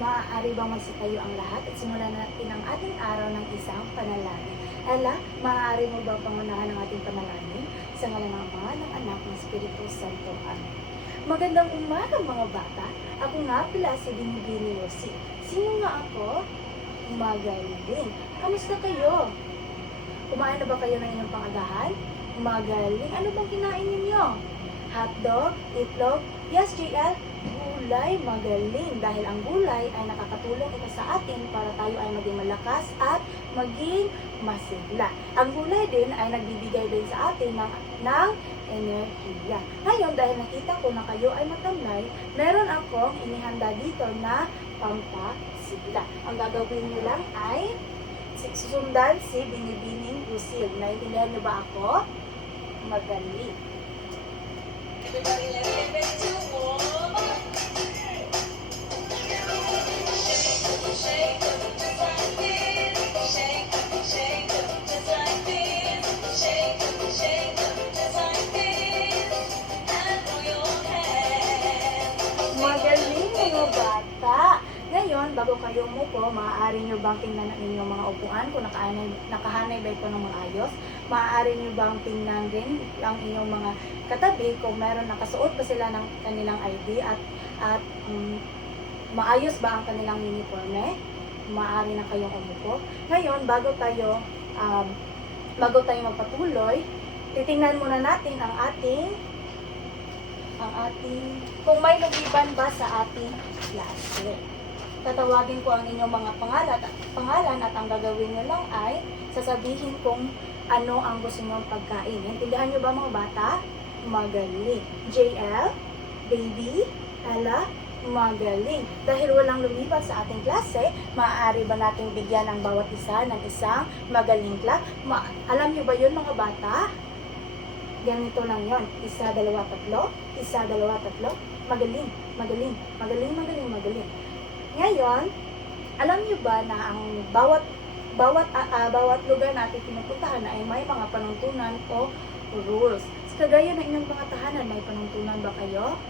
Maaari bang magsitayo ang lahat at simulan natin ang ating araw ng isang panalangin? Ella, maaari mo ba pangunahan ang ating panalangin? Sa ngalan ng Ama, ng Anak, ng Espiritu Santo. Amen. Magandang umaga mga bata. Ako nga pala si Binibini Rosie. Sino nga ako? Magaling. Kamusta kayo? Kumain na ba kayo ng inyong pangagahan? Magaling. Ano bang kinain ninyo? Hotdog? Itlog? Yes, JL. Gulay. Magaling. Dahil ang gulay ay nakakatulong ito sa atin para tayo ay maging malakas at maging masigla. Ang gulay din ay nagbibigay din sa atin ng enerhiya. Ngayon, dahil nakita ko na kayo ay matamlay, meron akong inihanda dito na pampasigla. Ang gagawin nyo lang ay susundan si Binibining Lucille. Naintindihan nyo ba ako? Magaling. Everybody let's get ready to walk. Shake, just like this. Shake, just like this. Shake, just like this. And throw your hands. Magaling mga bata! Ngayon, bago kayo umupo, maaari nyo bang tingnan ang inyong mga upuan kung nakahanay ba ito ng maayos? Maaari nyo bang tingnan din ang inyong mga katabi kung meron nakasuot ba sila ng kanilang ID at maayos ba ang kanilang uniforme? Maaari na kayong umupo. Ngayon, bago tayo magpatuloy, titingnan muna natin ang ating kung may lumiban ba sa ating klase. Tatawagin ko ang inyong mga pangalan at ang gagawin nyo lang ay sasabihin kung ano ang gusto nyong pagkain. Intindihan nyo ba mga bata? Magaling. JL, baby, Ella, magaling. Dahil walang lumiban sa ating klase, maaari ba nating bigyan ang bawat isa ng isang magaling class? Alam nyo ba yun mga bata? Ganito lang yon. Isa, dalawa, tatlo. Isa, dalawa, tatlo. Magaling, magaling, magaling, magaling, magaling. Ngayon, alam niyo ba na ang bawat lugar natin pinupuntahan ay may mga panuntunan o rules. Kagaya ng inyong mga tahanan, may panuntunan ba kayo?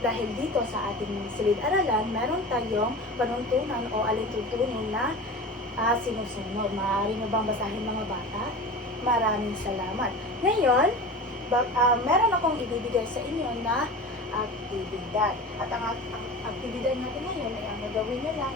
Dahil dito sa ating silid-aralan, meron tayong panuntunan o alintutunin na sinusunod. Maaari niyo bang basahin mga bata? Maraming salamat. Ngayon, meron akong ibibigay sa inyo na aktibidad. At ang aktibidad natin ngayon ay ang gagawin nyo lang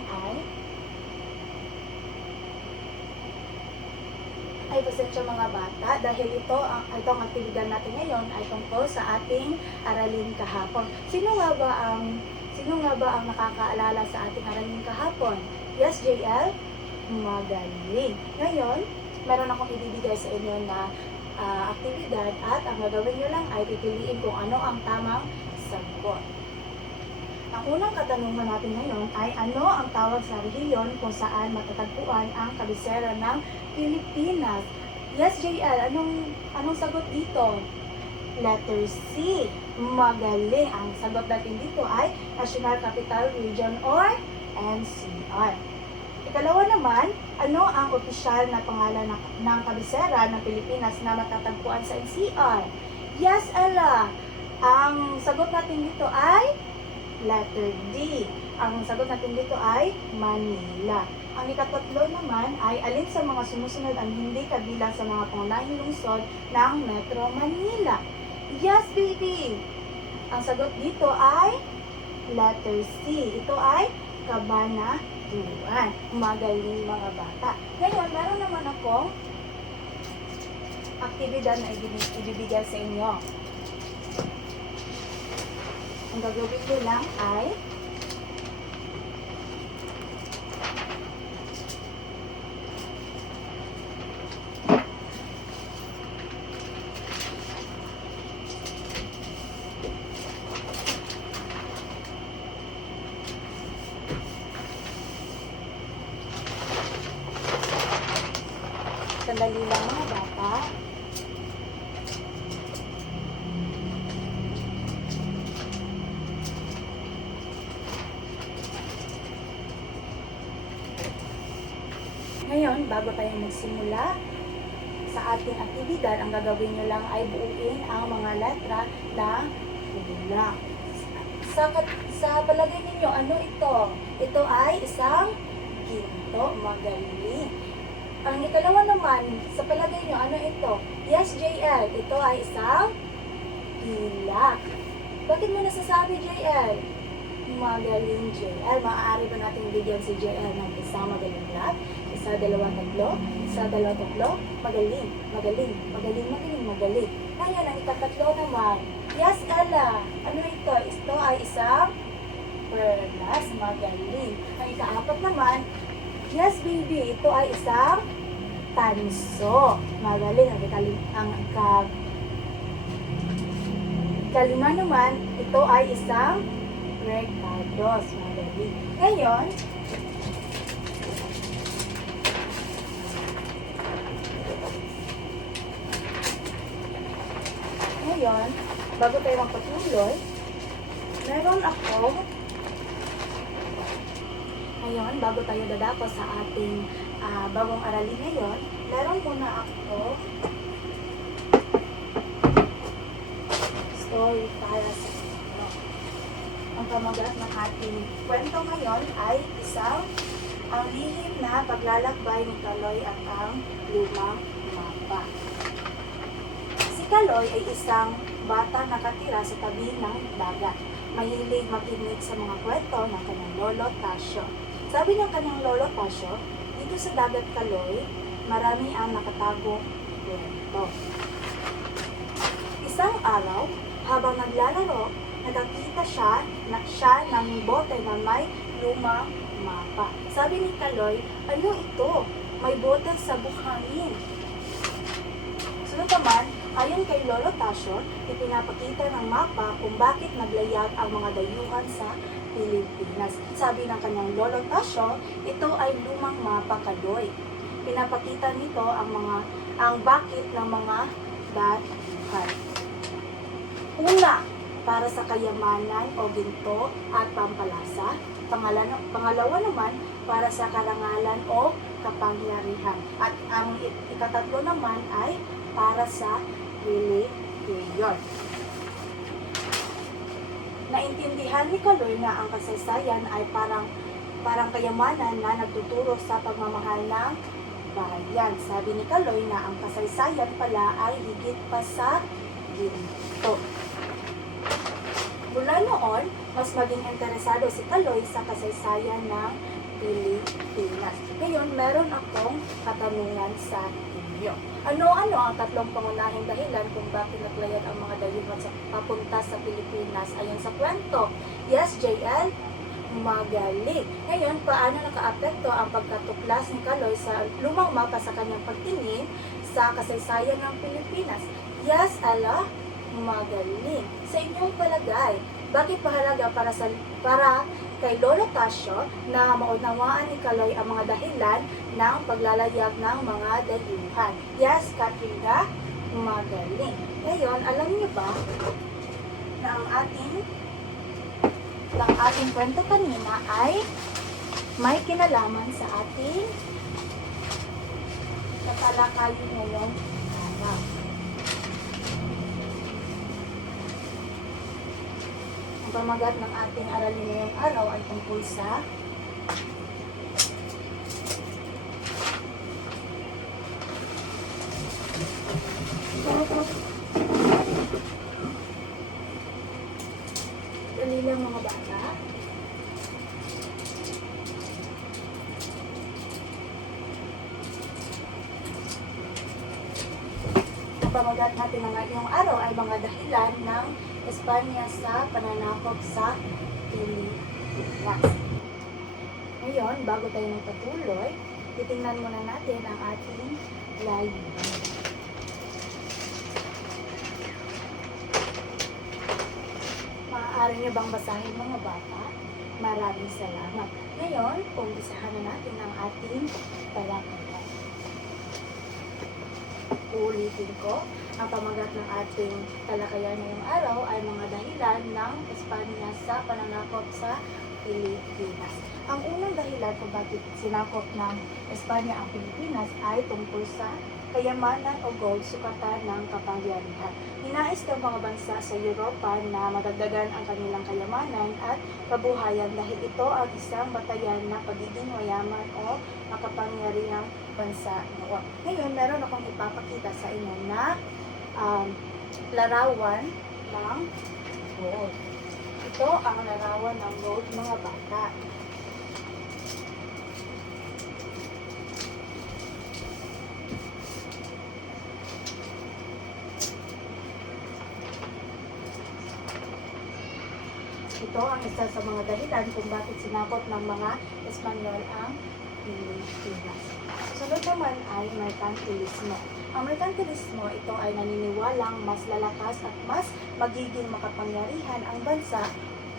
ay pasensya mga bata dahil itong aktibidad natin ngayon ay tungkol sa ating aralin kahapon. Sino nga ba ang nakakaalala sa ating aralin kahapon? Yes, JL? Magaling. Ngayon, meron akong ibibigay sa inyo na aktibidad at ang gagawin nyo lang ay pipiliin kung ano ang tamang sagot. Ang unang katanungan natin ngayon ay ano ang tawag sa rehiyon kung saan matatagpuan ang kabisera ng Pilipinas? Yes, JL, anong sagot dito? Letter C. Magaling. Ang sagot natin dito ay National Capital Region or NCR. Ikalawa naman, ano ang opisyal na pangalan ng kabisera ng Pilipinas na matatagpuan sa NCR? Yes, Ella. Ang sagot natin dito ay letter D. Ang sagot natin dito ay Manila. Ang ikatatlo naman ay alin sa mga sumusunod ang hindi kabilang sa mga pangunahing lungsod ng Metro Manila? Yes, baby. Ang sagot dito ay letter C. Ito ay Cabanatuan. Magaling mga bata. Ngayon, meron naman akong aktibidad na ibibigay sa inyo. Ang gagawin ko lang ay sandali lang mga bata. Ngayon, bago tayo magsimula sa ating aktibidad, ang gagawin nyo lang ay buuin ang mga letra ng kulang. Sa palagay ninyo, ano ito? Ito ay isang ginto. Magaling. Ang ikalawa naman, sa palagay nyo, ano ito? Yes, JL. Ito ay isang pilak. Bakit mo nasasabi, JL? Magaling, JL. Maaari ba natin bigyan si JL ng isang magaling lap? Isa, dalawa, tatlo. Isa, dalawa, tatlo. Magaling, magaling, magaling, magaling, magaling. Ngayon, ang ikatatlo naman. Yes, Ella. Ano ito? Ito ay isang perlas. Magaling. Ang ikaapat naman, yes, baby. Ito ay isang tanso. Magaling. Kalima naman, ito ay isang recados. Magaling. Ngayon, bago tayo magpatuloy, bago tayo dadako sa ating bagong aralin ngayon, meron muna ako story para sa inyo. Ang pamagat ng ating kwento ngayon ay ang lihim na paglalakbay ni Kaloy at ang lumang mapa. Si Kaloy ay isang bata nakatira sa tabi ng dagat. Mahilig makinig sa mga kwento ng kanyang lolo Tasyo. Sabi ng kanyang lolo Tasyo, dito sa dagat Kaloy, marami ang nakatagong kwento. Isang araw, habang naglalaro, nakakita siya ng bote na may lumang mapa. Sabi ni Kaloy, ano ito? May bote sa buhangin. Sunod naman, ayon kay Lolo Tasyo, ipinapakita ng mapa kung bakit naglayag ang mga dayuhan sa Pilipinas. Sabi ng kanyang Lolo Tasyo, ito ay lumang mapa Kaloy. Pinapakita nito ang bakit ng mga dayuhan. Una, para sa kayamanan o ginto at pampalasa. Pangalawa naman, para sa karangalan o kapangyarihan. At ang ikatatlo naman ay para sa relihiyon. Naintindihan ni Kaloy na ang kasaysayan ay parang kayamanan na nagtuturo sa pagmamahal ng bayan. Sabi ni Kaloy na ang kasaysayan pala ay higit pa sa ginto. Mula noon, mas maging interesado si Kaloy sa kasaysayan ng Pilipinas. Ngayon, meron akong katanungan sa inyo. Ano-ano ang tatlong pangunahing dahilan kung bakit naglayag ang mga dayuhan papunta sa Pilipinas ayon sa kwento? Yes, JL? Magaling. Ngayon, paano nakaapekto ang pagkatuklas ni Kaloy sa lumang mapa sa kanyang pagtingin sa kasaysayan ng Pilipinas? Yes, Ella? Magaling. Sa inyong palagay, bakit mahalaga para kay Lolo Tasyo na maunawaan ni Kaloy ang mga dahilan ng paglalayag ng mga dayuhan? Yes, Katrina? Magaling. Ngayon, alam niyo ba na ang ating kwento kanina ay may kinalaman sa ating tatalakayin ngayong araw. Ang pamagat ng ating aralin ngayong araw ay tungkol sa dali lang mga bata. Ang pamagat natin ng ngayong araw ay mga dahilan ng Espanya sa pananakop sa Pilipinas. Ngayon, bago tayo magpatuloy, titingnan muna natin ang ating layunin. Maaari niyo bang basahin mga bata? Maraming salamat. Ngayon, umpisahan na natin ang ating talakayan. Uulitin ko, ang pamagat ng ating talakayan ngayong araw ay mga dahilan ng Espanya sa pananakop sa Pilipinas. Ang unang dahilan kung bakit sinakop ng Espanya ang Pilipinas ay tungkol sa kayamanan o gold sukatan ng kapangyarihan. Ninais ng mga bansa sa Europa na madagdagan ang kanilang kayamanan at kabuhayan dahil ito ang isang batayan na pagiging mayaman o makapangyarihang bansa noon. Ngayon, meron akong ipapakita sa inyo na larawan ng gold. Ito ang larawan ng gold, mga bata. Ito ang isa sa mga dahilan kung bakit sinakop ng mga Espanyol ang Pilipinas. Sunod naman ay merkantilismo. Ang merkantilismo, ito ay naniniwalang mas lalakas at mas magiging makapangyarihan ang bansa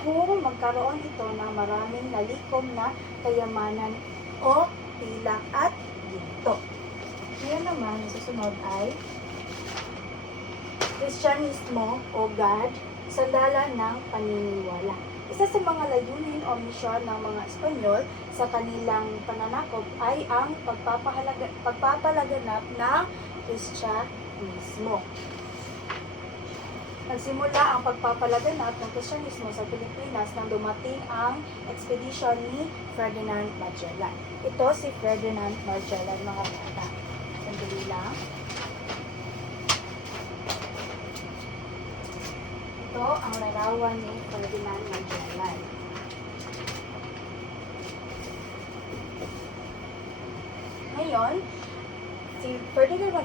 kung magkaroon ito ng maraming nalikom na kayamanan o pilak at ginto. Ngayon naman, susunod ay Kristyanismo o God, sandalan ng paniniwala. Isa sa mga layunin o misyon ng mga Espanyol sa kanilang pananakop ay ang pagpapalaganap ng Kristyanismo. Nagsimula ang pagpapalaganap ng Kristyanismo sa Pilipinas nang dumating ang ekspedisyon ni Ferdinand Magellan. Ito si Ferdinand Magellan, mga bata. Sandali lang. Ito ang larawan ni Ferdinand Magellan. Ngayon, si Ferdinand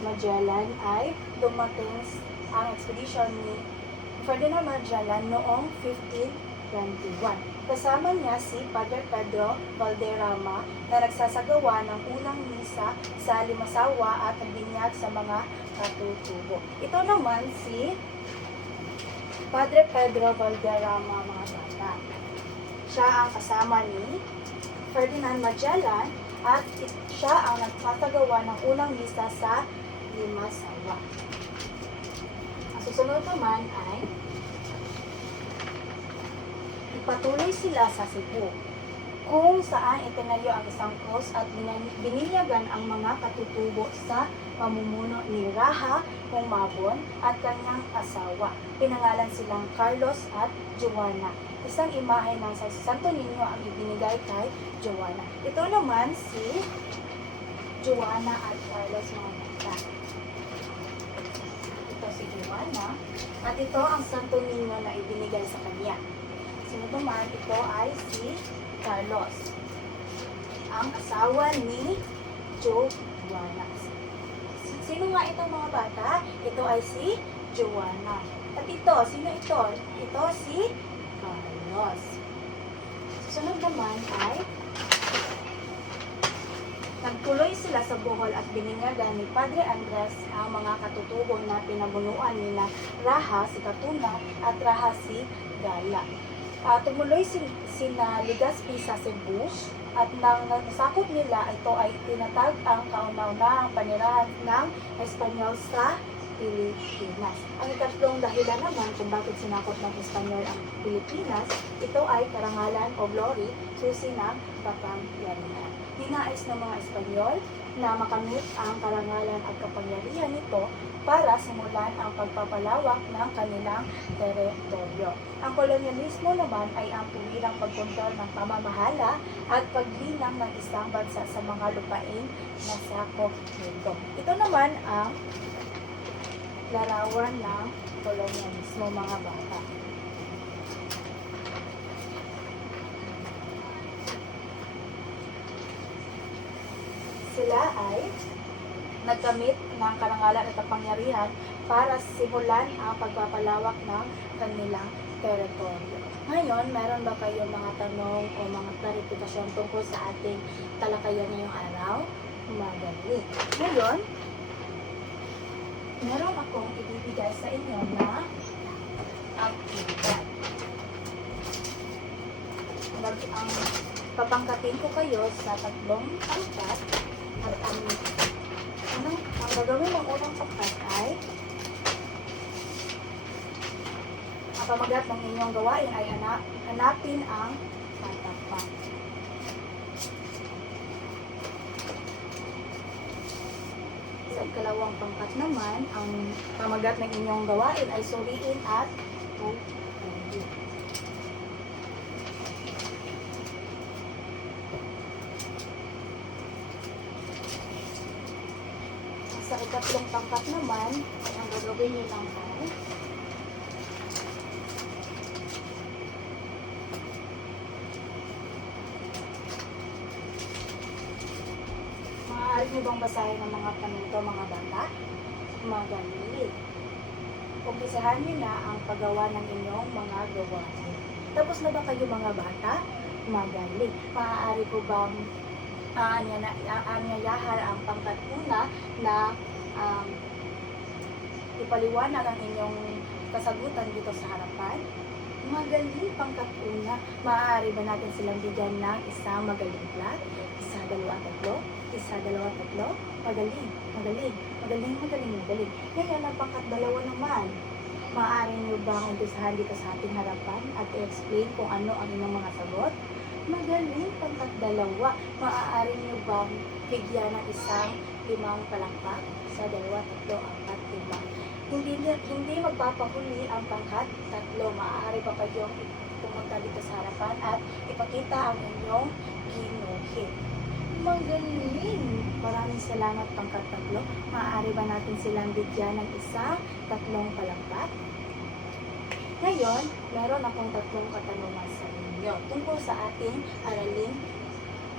Magellan ay dumating ang expedition ni Ferdinand Magellan noong 1521. Kasama niya si Padre Pedro Valderrama na nagsasagawa ng unang misa sa Limasawa at nagbinyag sa mga katutubo. Ito naman si Padre Pedro Valderrama, mga bata. Siya ang kasama ni Ferdinand Magellan at siya ang nagsasagawa ng unang misa sa Limasawa. Ang susunod naman ay ipatuloy sila sa Cebu, kung saan itinayo ang isang krus at bininyagan ang mga katutubo sa pamumuno ni Raha Humabon at kanyang asawa. Pinangalan silang Carlos at Joanna. Isang imahe ng Santo Niño ang ibinigay kay Joanna. Ito naman si Joanna at Carlos, mga bata. Ito si Joanna at ito ang Santo Niño na ibinigay sa kanya. Sino naman? Ito ay si Carlos, ang asawa ni Joanna. Sino nga itong mga bata? Ito ay si Joanna. At ito, sino ito? Ito si Carlos. Sunod naman ay nagtuloy sila sa Bohol at bininyagan ni Padre Andres ang mga katutubo na pinabunuan ni Raha si Katuna at Raha si Gala. Tumuloy sina Legazpi sa Cebu at nang nasakop nila, ito ay tinatag ang kauna-unahang panirahan ng Espanyol sa Pilipinas. Ang ikatlong dahilan naman kung bakit sinakop ng Espanyol ang Pilipinas, ito ay karangalan o glory, susi ng kapangyarihan. Ninais ng mga Espanyol na makamit ang karangalan at kapangyarihan nito para simulan ang pagpapalawak ng kanilang teritoryo. Ang kolonyalismo naman ay ang tuwirang pagkontrol ng pamamahala at paglinang ng isang bansa sa mga lupain na sakop nito. Ito naman ang larawan ng kolonyalismo, mga bata. Sila ay nagkamit ng karangalan at kapangyarihan para simulan ang pagpapalawak ng kanilang teritoryo. Ngayon, meron ba kayong mga tanong o mga klarifikasyon tungkol sa ating talakayan ngayong araw? Madali. Ngayon, meron akong ibibigay sa inyo na activity. Ang papangkatin ko kayo sa tatlong pangkat at ang gagawin ng unang pangkat ay Ang pamagat ng inyong gawain ay hanapin ang matapat. Sa ikalawang pangkat naman, ang pamagat ng inyong gawain ay suriin at tupili. Sa ikatlong pangkat naman, ay ang gagawin nyo lang ay maaari nyo bang basahin ang mga panuto, mga bata? Magaling. Umpisahan nyo na ang paggawa ng inyong mga gawain. Tapos na ba kayo mga bata? Magaling. Maaari ko bang aanyayahan ang pangkat una na ipaliwanag ang inyong kasagutan dito sa harapan? Magaling, pangkat una. Maaari ba natin silang bigyan ng isang magaling plat? Isa, dalawa, tatlo? Isa, dalawa, tatlo? Magaling, magaling, magaling, magaling, magaling. Ngayon, ang pangkat dalawa naman. Maaari nyo bang umpisahan dito sa ating harapan at i-explain kung ano ang inyong mga sagot? Magaling, pangkat dalawa. Maaari nyo bang bigyan ng isang 5 palakpak? Isa, dalawa, tatlo, apat, 5. Hindi magpapahuli ang pangkat 3. Maaari pa kayong pumunta dito sa harapan at ipakita ang inyong ginuhit. Magaling! Maraming salamat pangkat 3. Maaari ba natin silang bigyan ng isa, 3 palakpak? Ngayon, meron akong 3 katanungan sa inyo tungkol sa ating aralin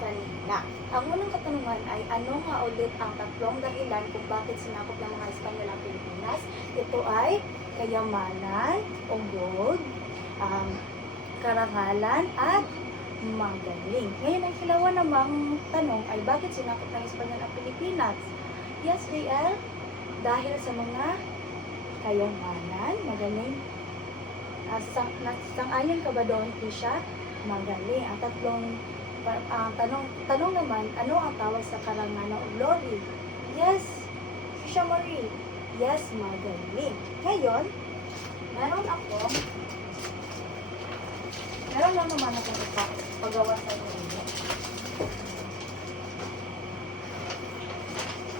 kanina. Ang unang katanungan ay ano nga ulit ang 3 dahilan kung bakit sinakop ng mga Espanyol ang Pilipinas? Ito ay kayamanan o gold, karangalan at magaling. Ngayon, ang hilawa namang tanong ay bakit sinakop ng Espanyol ang Pilipinas? Yes, JL? Dahil sa mga kayamanan, magaling. Sang-ayon ka ba doon, Tisha? Magaling. Ang tanong naman, ano ang tawag sa karangalan o glory? Yes, Tisha Marie. Yes, magaling. Ngayon, meron lang naman ako paggawa sa inyo.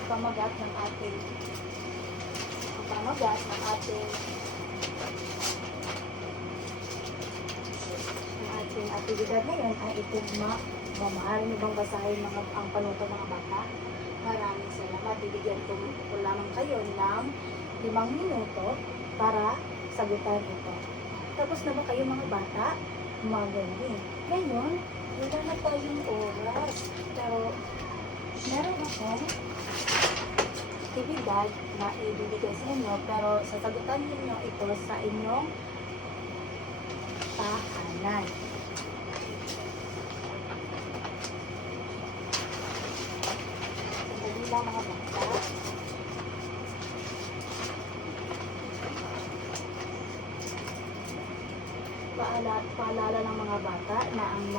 Pamagat ng ating aktibidad ngayon ay itugma. Maaari niyo bang basahin ang panuto mga bata? Maraming salamat. Bibigyan ko lamang kayo ng 5 minuto para sagutan ito. Tapos na ba kayo mga bata? Magaling. Ngayon, wala na tayong oras. Pero, meron akong aktibidad na ibibigay sa inyo, pero sasagutan niyo ito sa inyong tahanan. Sandali lang mga bata. Paalala ng mga bata na ang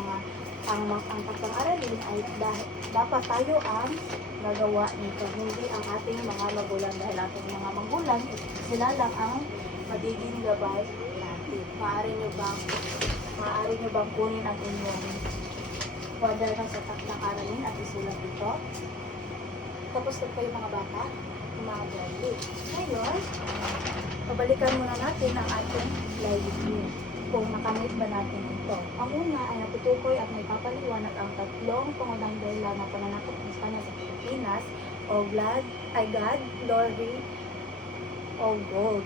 tatlong aralin ay dapat tayo ang nagawa nito, hindi ang ating mga magulang, dahil ating mga magulang sila lang ang magiging gabay natin. Maaari nyo bang kunin ang inyong kwaderno sa tatlong aralin at isulat ito? Tapos na kayo mga bata? Magaling. Ngayon, pabalikan muna natin ang ating live view. Kung nakamit ba natin ito. Ang una ay natutukoy at may papaliwanag ang 3 pangunahing dahilan ng pananakop ng Espanya sa Pilipinas o God, glory, o gold.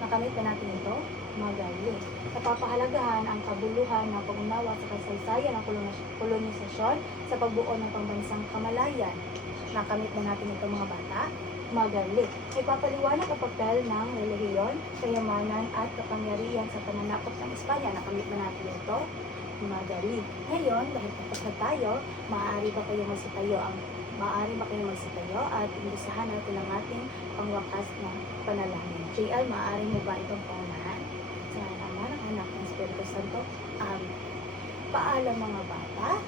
Nakamit ba natin ito? Magaling. Napapahalagahan ang kabuluhan ng pag-unawa sa kasaysayan ng kolonisasyon sa pagbuo ng pambansang kamalayan. Nakamit ba natin ito mga bata? Magaling. Ipapaliwanag ang papel ng relihiyon, kayamanan at kapangyarihan sa pananakop ng Espanya. Nakamit ba natin ito? Magaling. Ngayon, dahil tapos na tayo, maaari ba kayo magsitayo at imbisahan natin ang ating pangwakas na panalangin. JL, maaari mo ba itong paunahan? Sa Ama ng Anak ng Espiritu Santo. Amen. Paalam mga bata.